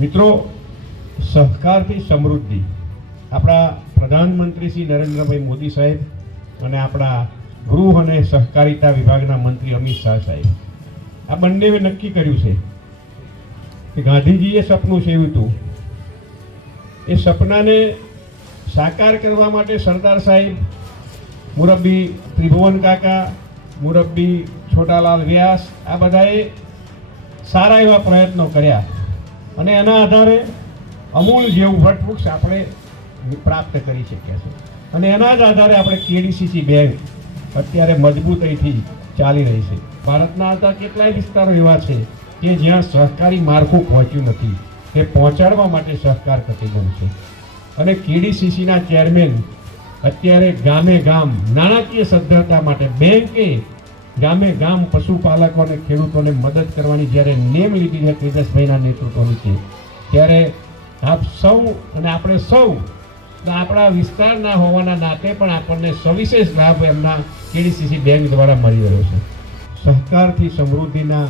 મિત્રો, સહકારથી સમૃદ્ધિ આપણા પ્રધાનમંત્રી શ્રી નરેન્દ્રભાઈ મોદી સાહેબ અને આપણા ગૃહ અને સહકારિતા વિભાગના મંત્રી અમિત શાહ સાહેબ આ બંનેએ નક્કી કર્યું છે કે ગાંધીજીએ સપનું સેવ્યું હતું, એ સપનાને સાકાર કરવા માટે સરદાર સાહેબ, મુરબ્બી ત્રિભુવન કાકા, મુરબ્બી છોટાલાલ વ્યાસ આ બધાએ સારા એવા પ્રયત્નો કર્યા અને એના આધારે અમૂલ જેવું વટવૃક્ષ આપણે પ્રાપ્ત કરી શક્યા છે. અને એના જ આધારે આપણે કેડીસીસી બેંક અત્યારે મજબૂતાઈથી ચાલી રહી છે. ભારતના હતા કેટલાય વિસ્તારો એવા છે કે જ્યાં સહકારી માળખું પહોંચ્યું નથી, તે પહોંચાડવા માટે સહકાર કટિબદ્ધ છે. અને કેડીસીસીના ચેરમેન અત્યારે ગામે ગામ નાણાકીય સદ્ધરતા માટે બેંકે ગામે ગામ પશુપાલકો અને ખેડૂતોને મદદ કરવાની જ્યારે નેમ લીધી છે તેજસભાઈના નેતૃત્વ નીચે, ત્યારે આપ સૌ અને આપણે સૌ આપણા વિસ્તારના હોવાના નાતે પણ આપણને સવિશેષ લાભ એમના કેડીસીસી બેંક દ્વારા મળી રહ્યો છે. સહકારથી સમૃદ્ધિના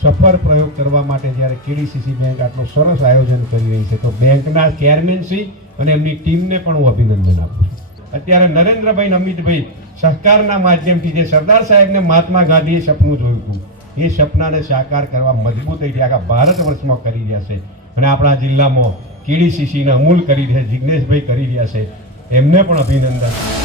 સફળ પ્રયોગ કરવા માટે જ્યારે કેડીસીસી બેંક આટલું સરસ આયોજન કરી રહી છે, તો બેંકના ચેરમેનશ્રી અને એમની ટીમને પણ હું અભિનંદન આપું છું. અત્યારે નરેન્દ્રભાઈ અમિતભાઈ સહકારના માધ્યમથી જે સરદાર સાહેબને મહાત્મા ગાંધીએ સપનું જોયું હતું, એ સપનાને સાકાર કરવા મજબૂતાઈથી આખા ભારત વર્ષમાં કરી રહ્યા છે. અને આપણા જિલ્લામાં કેડીસીસીને અમૂલ કરી રહ્યા, જિજ્ઞેશભાઈ કરી રહ્યા છે, એમને પણ અભિનંદન.